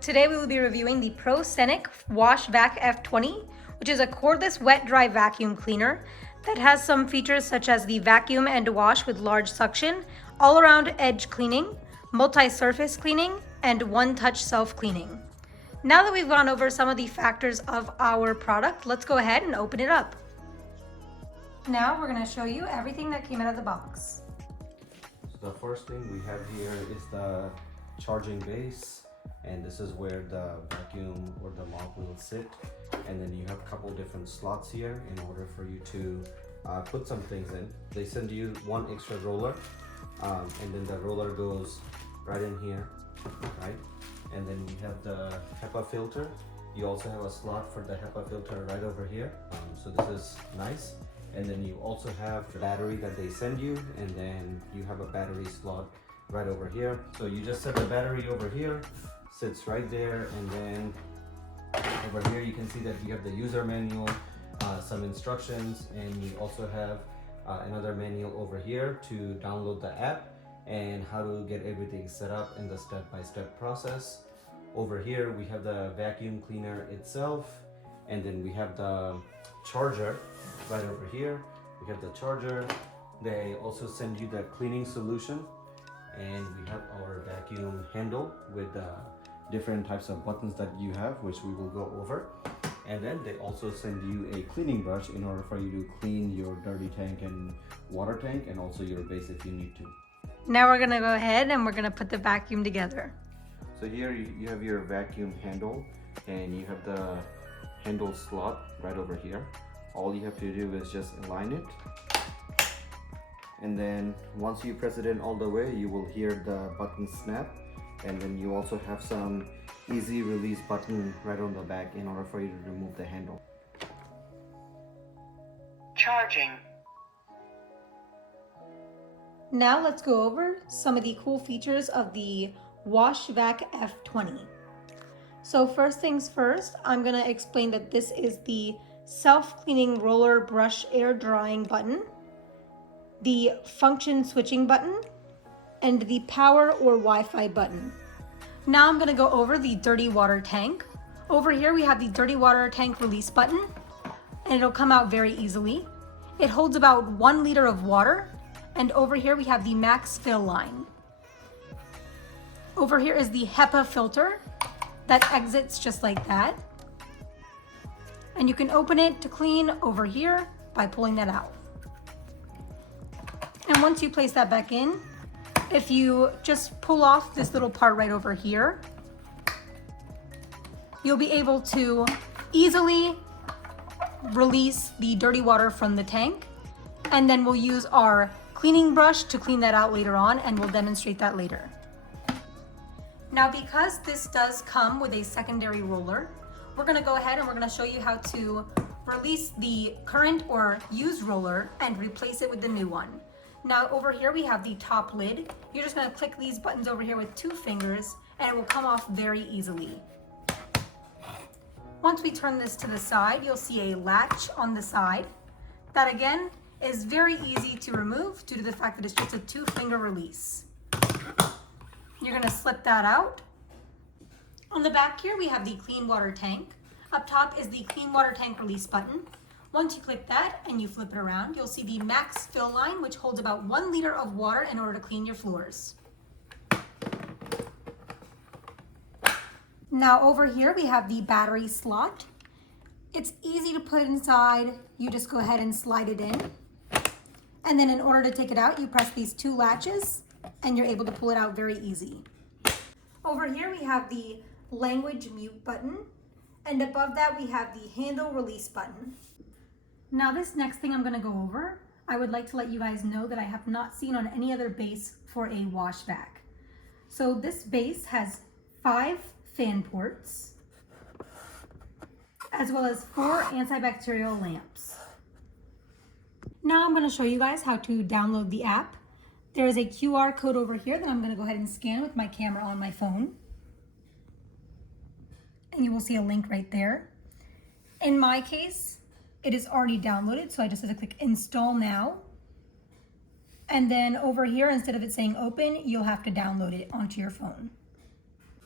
Today we will be reviewing the Proscenic WashVac F20, which is a cordless wet-dry vacuum cleaner that has some features such as the vacuum and wash with large suction, all-around edge cleaning, multi-surface cleaning, and one-touch self-cleaning. Now that we've gone over some of the factors of our product, let's go ahead and open it up. Now we're going to show you everything that came out of the box. So the first thing we have here is the charging base, and this is where the vacuum or the mop will sit. And then you have a couple different slots here in order for you to put some things in. They send you one extra roller, and then the roller goes right in here, right? And then you have the HEPA filter. You also have a slot for the HEPA filter right over here. So this is nice. And then you also have the battery that they send you, and then you have a battery slot right over here. So you just set the battery over here, sits right there, and then over here you can see that you have the user manual, some instructions, and you also have another manual over here to download the app and how to get everything set up in the step-by-step process. Over here we have the vacuum cleaner itself, and then we have the charger right over here. We have the charger. They also send you the cleaning solution, and we have our vacuum handle with different types of buttons that you have, which we will go over. And then they also send you a cleaning brush in order for you to clean your dirty tank and water tank, and also your base if you need to. Now we're going to go ahead and we're going to put the vacuum together. So here you have your vacuum handle, and you have the handle slot right over here. All you have to do is just align it, and then once you press it in all the way, you will hear the button snap. And then you also have some easy release button right on the back in order for you to remove the handle. Charging. Now let's go over some of the cool features of the WashVac F20. So first things first, I'm going to explain that this is the self-cleaning roller brush air drying button, the function switching button, and the power or Wi-Fi button. Now I'm going to go over the dirty water tank. Over here we have the dirty water tank release button, and it'll come out very easily. It holds about 1 liter of water, and over here we have the max fill line. Over here is the HEPA filter that exits just like that. And you can open it to clean over here by pulling that out. And once you place that back in, if you just pull off this little part right over here, you'll be able to easily release the dirty water from the tank. And then we'll use our cleaning brush to clean that out later on, and we'll demonstrate that later. Now, because this does come with a secondary roller, we're going to go ahead and we're going to show you how to release the current or used roller and replace it with the new one. Now over here we have the top lid. You're just going to click these buttons over here with 2 fingers, and it will come off very easily. Once we turn this to the side, you'll see a latch on the side. That again is very easy to remove due to the fact that it's just a 2-finger release. You're going to slip that out. On the back here we have the clean water tank. Up top is the clean water tank release button. Once you click that and you flip it around, you'll see the max fill line, which holds about 1 liter of water in order to clean your floors. Now over here we have the battery slot. It's easy to put inside. You just go ahead and slide it in. And then in order to take it out, you press these 2 latches and you're able to pull it out very easy. Over here we have the language mute button, and above that we have the handle release button. Now this next thing I'm going to go over, I would like to let you guys know that I have not seen on any other base for a WashVac. So this base has 5 fan ports, as well as 4 antibacterial lamps. Now I'm going to show you guys how to download the app. There is a QR code over here that I'm going to go ahead and scan with my camera on my phone. And you will see a link right there. In my case, it is already downloaded, so I just have to click install now. And then over here, instead of it saying open, you'll have to download it onto your phone.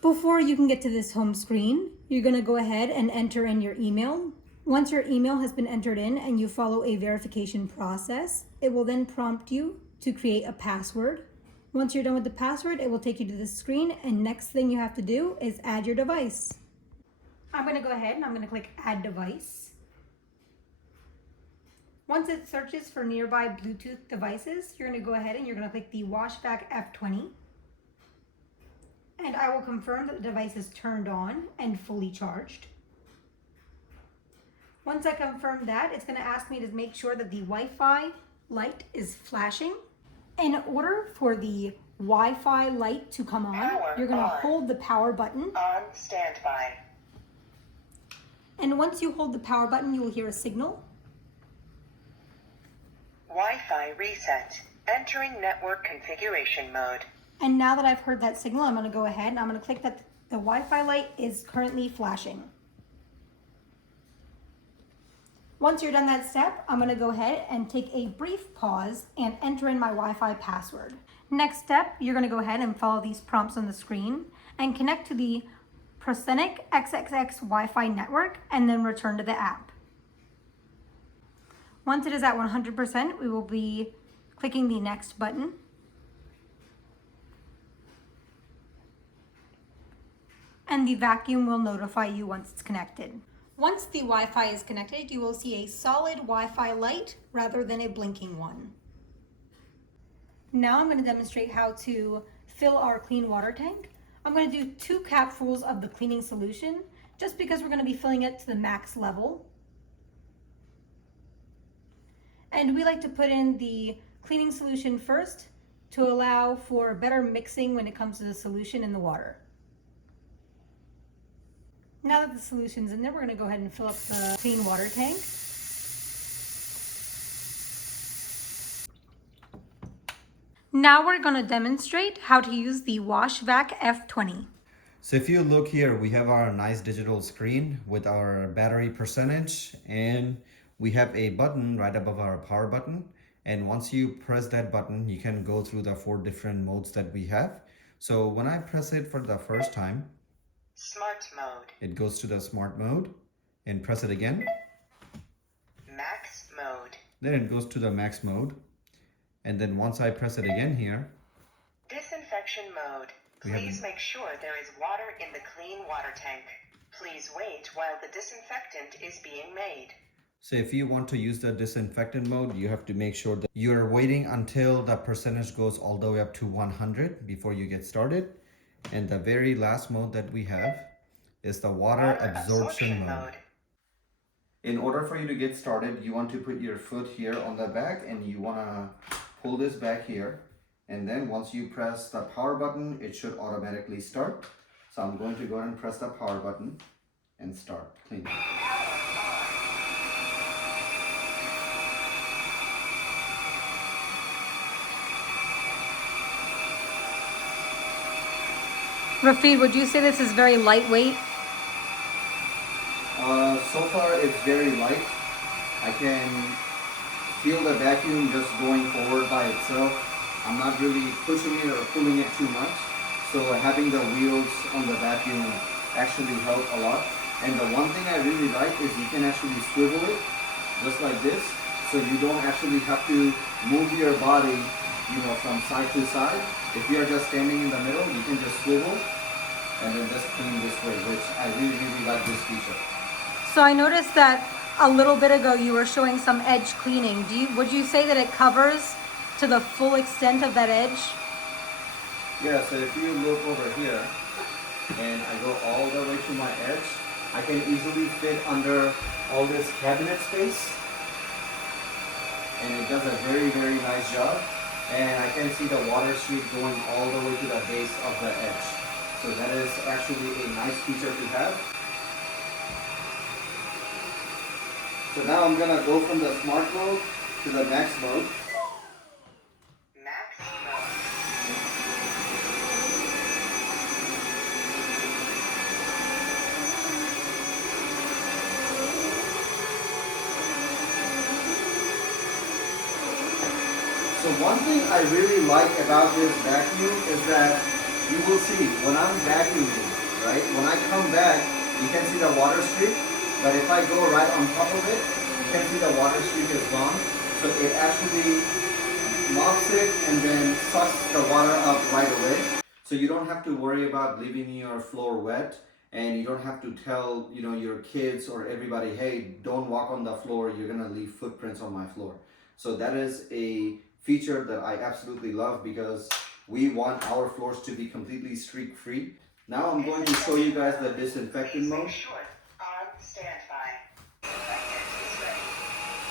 Before you can get to this home screen, you're gonna go ahead and enter in your email. Once your email has been entered in and you follow a verification process, it will then prompt you to create a password. Once you're done with the password, it will take you to this screen, and next thing you have to do is add your device. I'm gonna go ahead and I'm gonna click add device. Once it searches for nearby Bluetooth devices, you're going to go ahead and you're going to click the WashVac F20. And I will confirm that the device is turned on and fully charged. Once I confirm that, it's going to ask me to make sure that the Wi-Fi light is flashing. In order for the Wi-Fi light to come on, you're going to hold the power button. On standby. And once you hold the power button, you will hear a signal. Wi-Fi reset. Entering network configuration mode. And now that I've heard that signal, I'm going to go ahead and I'm going to click that the Wi-Fi light is currently flashing. Once you're done that step, I'm going to go ahead and take a brief pause and enter in my Wi-Fi password. Next step, you're going to go ahead and follow these prompts on the screen and connect to the Proscenic XXX Wi-Fi network and then return to the app. Once it is at 100%, we will be clicking the next button. And the vacuum will notify you once it's connected. Once the Wi-Fi is connected, you will see a solid Wi-Fi light rather than a blinking one. Now I'm going to demonstrate how to fill our clean water tank. I'm going to do 2 capfuls of the cleaning solution just because we're going to be filling it to the max level. And we like to put in the cleaning solution first to allow for better mixing when it comes to the solution in the water. Now that the solution's in there, we're going to go ahead and fill up the clean water tank. Now we're going to demonstrate how to use the WashVac F20. So if you look here, we have our nice digital screen with our battery percentage, and we have a button right above our power button. And once you press that button, you can go through the 4 different modes that we have. So when I press it for the first time, Smart mode. it goes to the smart mode, and press it again. Max mode. Then it goes to the max mode. And then once I press it again here, Disinfection mode. Please make sure there is water in the clean water tank. Please wait while the disinfectant is being made. so if you want to use the disinfectant mode, you have to make sure that you're waiting until the percentage goes all the way up to 100 before you get started. And the very last mode that we have is the water absorption mode. In order for you to get started, you want to put your foot here on the back and you want to pull this back here. And then once you press the power button, it should automatically start. So I'm going to go ahead and press the power button and start cleaning. Rafid, would you say this is very lightweight? So far it's very light. I can feel the vacuum just going forward by itself. I'm not really pushing it or pulling it too much. So having the wheels on the vacuum actually help a lot. And the one thing I really like is you can actually swivel it just like this. So you don't actually have to move your body, from side to side. If you are just standing in the middle, you can just swivel and then just clean this way, which I really, really like this feature. So I noticed that a little bit ago you were showing some edge cleaning. Would you say that it covers to the full extent of that edge? Yeah, so if you look over here and I go all the way to my edge, I can easily fit under all this cabinet space. And it does a very, very nice job. And I can see the water streak going all the way to the base of the edge. So that is actually a nice feature to have. So now I'm gonna go from the smart mode to the max mode. Max mode. So one thing I really like about this vacuum is that you will see when I'm vacuuming, right? When I come back, you can see the water streak, but if I go right on top of it, you can see the water streak is gone. So it actually mops it and then sucks the water up right away. So you don't have to worry about leaving your floor wet, and you don't have to tell, you know, your kids or everybody, hey, don't walk on the floor, you're gonna leave footprints on my floor. So that is a feature that I absolutely love because we want our floors to be completely streak free. Now I'm going to show you guys the disinfectant Please mode. make sure on standby. Disinfectant is ready.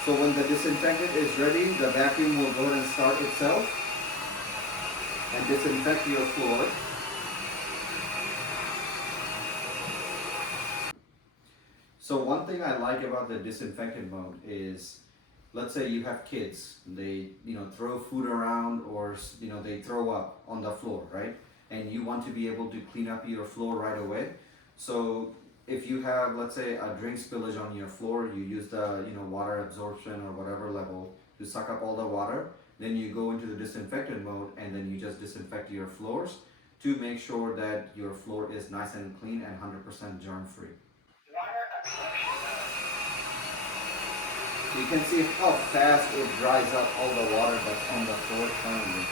So when the disinfectant is ready, the vacuum will go ahead and start itself and disinfect your floor. So one thing I like about the disinfectant mode is, let's say you have kids, they throw food around, or they throw up on the floor, right? And you want to be able to clean up your floor right away. So if you have, let's say, a drink spillage on your floor, you use the water absorption or whatever level to suck up all the water. Then you go into the disinfectant mode and then you just disinfect your floors to make sure that your floor is nice and clean and 100% germ free. Water absorption mode. You can see how fast it dries up all the water that's on the floor currently.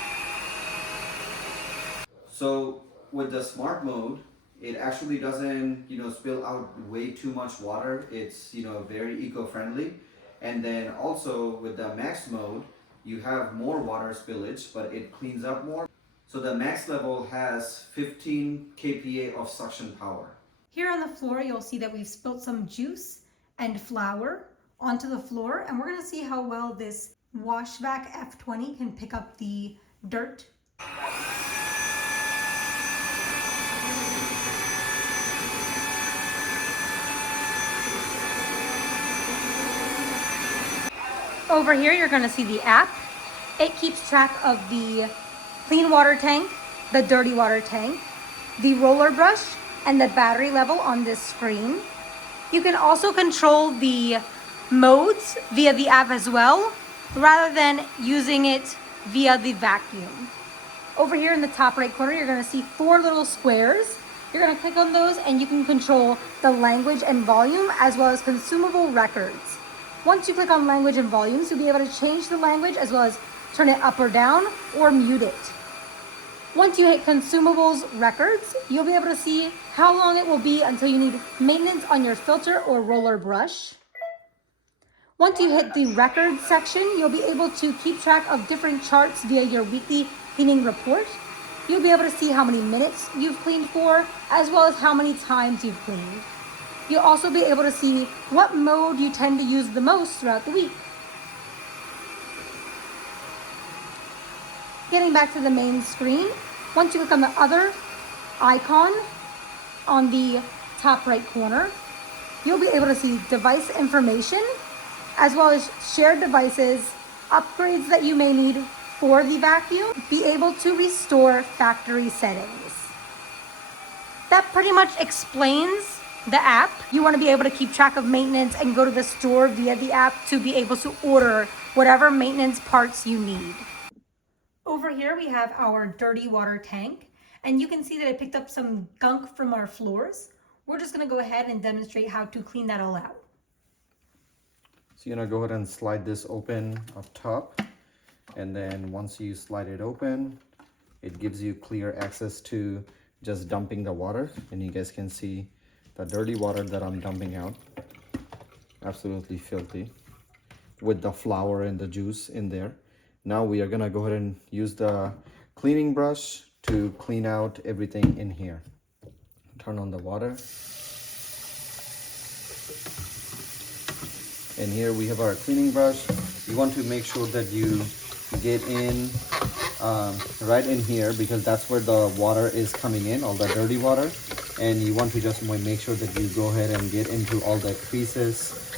So with the smart mode, it actually doesn't spill out way too much water. It's very eco-friendly. And then also with the max mode, you have more water spillage, but it cleans up more. So the max level has 15 kPa of suction power. Here on the floor, you'll see that we've spilt some juice and flour onto the floor, and we're gonna see how well this WashVac F20 can pick up the dirt. Over here, you're gonna see the app. It keeps track of the clean water tank, the dirty water tank, the roller brush, and the battery level on this screen. You can also control the modes via the app as well, rather than using it via the vacuum. Over here in the top right corner, you're gonna see 4 little squares. You're gonna click on those and you can control the language and volume as well as consumable records. Once you click on language and volumes, you'll be able to change the language as well as turn it up or down or mute it. Once you hit consumables records, you'll be able to see how long it will be until you need maintenance on your filter or roller brush. Once you hit the records section, you'll be able to keep track of different charts via your weekly cleaning report. You'll be able to see how many minutes you've cleaned for, as well as how many times you've cleaned. You'll also be able to see what mode you tend to use the most throughout the week. Getting back to the main screen, once you click on the other icon on the top right corner, you'll be able to see device information, as well as shared devices, upgrades that you may need for the vacuum, be able to restore factory settings. That pretty much explains the app. You want to be able to keep track of maintenance and go to the store via the app to be able to order whatever maintenance parts you need. Over here we have our dirty water tank, and you can see that I picked up some gunk from our floors. We're just going to go ahead and demonstrate how to clean that all out. So you're gonna go ahead and slide this open up top, and then once you slide it open, it gives you clear access to just dumping the water, and you guys can see the dirty water that I'm dumping out. Absolutely filthy with the flour and the juice in there. Now we are gonna go ahead and use the cleaning brush to clean out everything in here. Turn on the water. And here we have our cleaning brush. You want to make sure that you get in right in here, because that's where the water is coming in, all the dirty water. And you want to just make sure that you go ahead and get into all the creases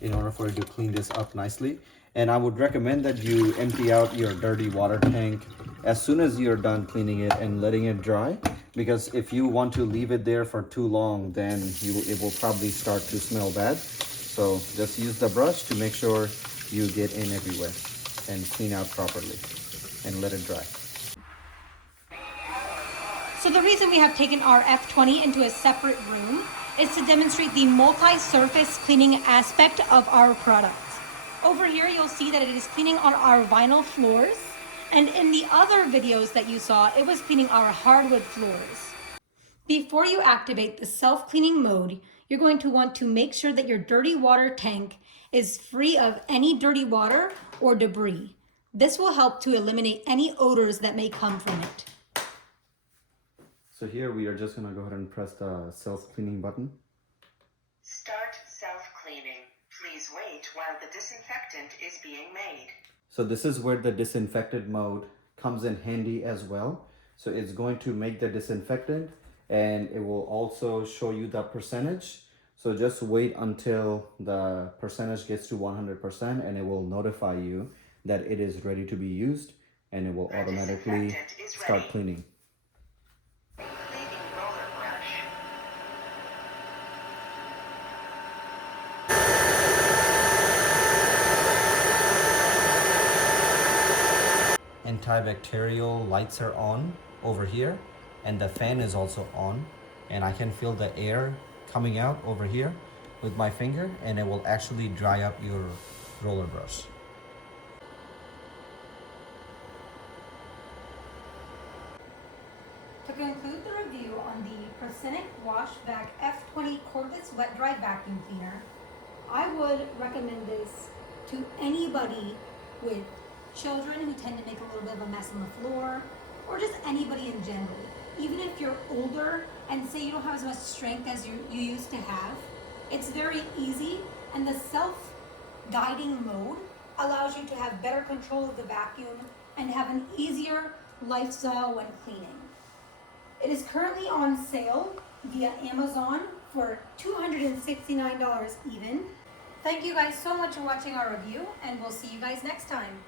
in order for it to clean this up nicely. And I would recommend that you empty out your dirty water tank as soon as you're done cleaning it and letting it dry, because if you want to leave it there for too long, then it will probably start to smell bad. So just use the brush to make sure you get in everywhere and clean out properly and let it dry. So the reason we have taken our F20 into a separate room is to demonstrate the multi-surface cleaning aspect of our product. Over here, you'll see that it is cleaning on our vinyl floors, and in the other videos that you saw, it was cleaning our hardwood floors. Before you activate the self-cleaning mode, you're going to want to make sure that your dirty water tank is free of any dirty water or debris. This will help to eliminate any odors that may come from it. So here we are just gonna go ahead and press the self-cleaning button. Start self-cleaning. Please wait while the disinfectant is being made. So this is where the disinfectant mode comes in handy as well. So it's going to make the disinfectant, and it will also show you the percentage. So just wait until the percentage gets to 100%, and it will notify you that it is ready to be used, and it will automatically start cleaning. Antibacterial lights are on over here, and the fan is also on, and I can feel the air coming out over here with my finger, and it will actually dry up your roller brush. To conclude the review on the Proscenic WashVac F20 Cordless Wet Dry Vacuum Cleaner, I would recommend this to anybody with children who tend to make a little bit of a mess on the floor, or just anybody in general. Even if you're older and say you don't have as much strength as you used to have, it's very easy, and the self-guiding mode allows you to have better control of the vacuum and have an easier lifestyle when cleaning. It is currently on sale via Amazon for $269 even. Thank you guys so much for watching our review, and we'll see you guys next time.